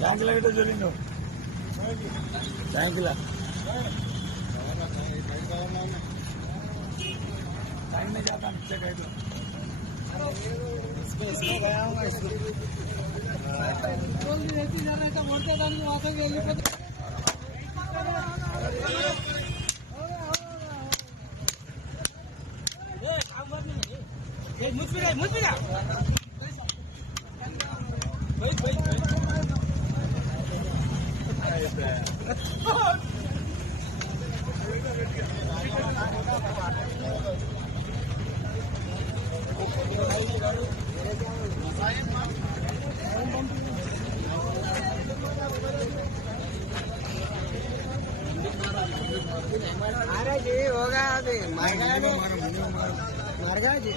ట్యాంకుల గిట్ట చూడండి ట్యాంకుల टाइम नहीं जाता नीचे गए तो इसको गया होगा इसको बोल दी रहती जा रहा है मोड़ते दान वहां से गेली पे ए काम मत नहीं ये मुझ पे जी होगा अभी मारेगा जी